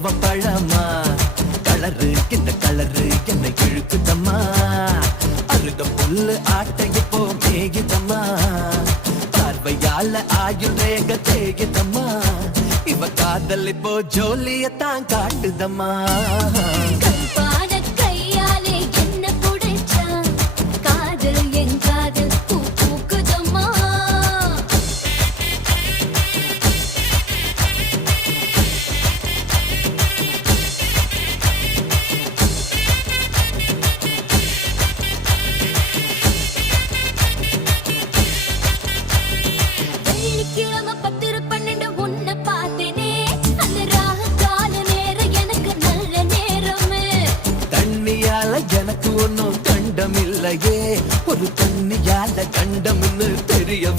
கோவ பழமா கலரு இந்த கலரு என்னை இழுக்குதம்மா அருக புல்லு ஆட்டை இப்போ மேகிதம்மா பார்வையால ஆயுள் ரேக தேகிதம்மா இவ காதல் இப்போ ஜோலியத்தான் காட்டுதம்மா எனக்கு ஒன்னும் கண்டம் இல்லையே ஒரு தண்ணியால கண்டம்னு தெரிய